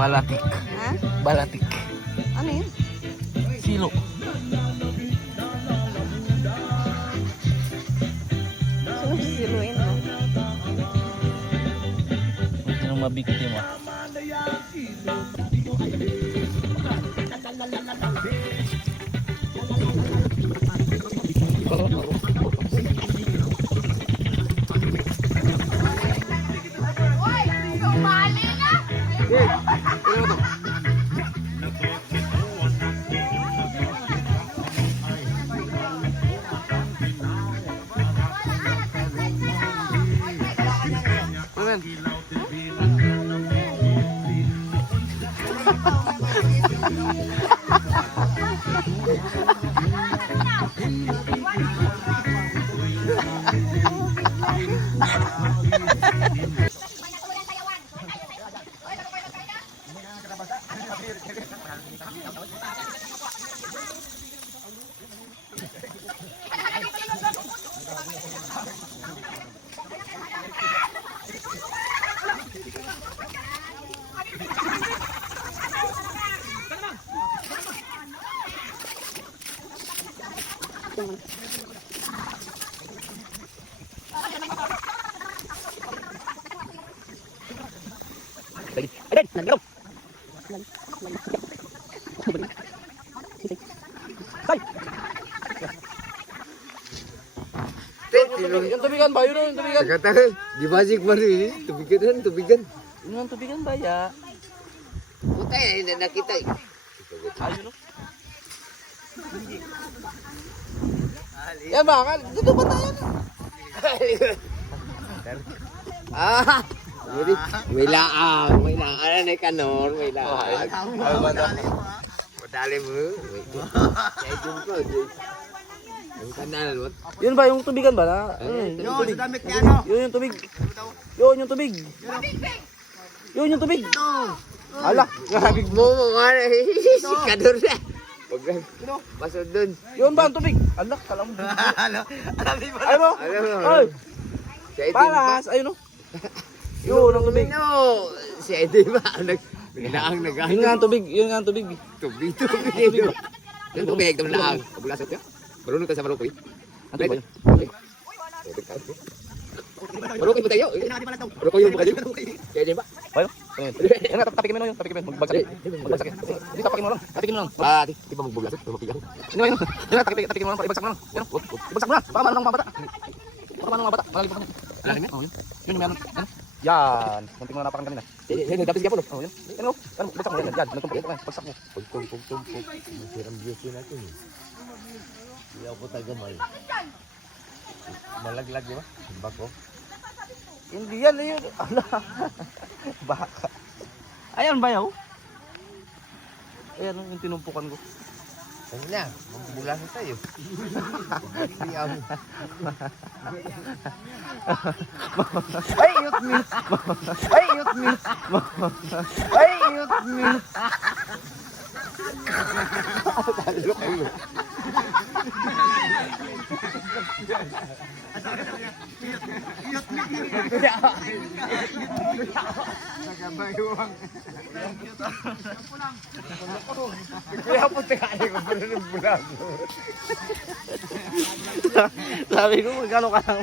Balatik. Ha? Balatik. Ano yun? Silo. Sino siluin mo? Sino mabiktima? Ayan, naglaw. Yung tubigan ba? Yun yung tubigan. Kata, di basic pa rin. Tubigan. Yun yung tubigan ba ya? Putay na, hindi nakita. Ayun o. Yan ba? Dito ba tayo na? Ah! May laang. Ano na kanor? May laang. Madali mo. Kaya dun ko. Yung kanal mo. Yun ba yung tubigan ba na? Yung tubig. Yun yung tubig. Yun yung tubig. Yun yung tubig. Ala, Grabe mo mga si kanor na. Huwag lang. Pasod dun. yun ba ang tubig? Ala, kala mo. Alam Ayun mo. Ay, Si Eddie ba? palas. Ayun o. Yun ang tubig. No! Si Eddie ba? Naglaang Yun nga ang tubig. Yun nga ang tubig. Tubig. Yung tubig, ito lang. Kabulasot niya. Marunong ka sa marukoy. Ang tubig ba yun? Marukoy mo tayo. Marukoy yung bukadil. Kaya dyan ba? Ayun. Ayun. Yan nga, tapikin mo na yun. Tapikin mo. Magbagsak. Magbagsak yan. Hindi, tapikin mo lang. Tapikin mo lang. Ah, di ba magbulasot? Mapigang. Yun, yun. Yun nga, tapikin mo lang. Ibagsak mo lang. Yan. Ibagsak mo lang. Baka manong mga bata. Baka manong mga bata. Malalim pa kanya. Malalim yan? Oh, yun. Yun yung meron. Yan. Yan. Muntik mo na napakan kanina. Nagdapis ka po, no? Oh, yun. Yan o. Yan. Ibagsak mo. Yan. Yan. Nagtumpok. Yan. Ibagsak mo. Pugtong. Masirang beauty natin. Hindi ako tagamay. Malaglag, di ba? Bako. Hindi yan. Yun. Ala. Baka. Ayan ba yaw? Ayan yung tinumpukan ko. Ano na? Magbulasot tayo. Hindi ako. Ay, yut me. Ay, yut me. Ay, yut me. Talo kayo. Nagabayuang. Kaya po tekali ko pero ng bulag. Sabi ko, magkano ka lang.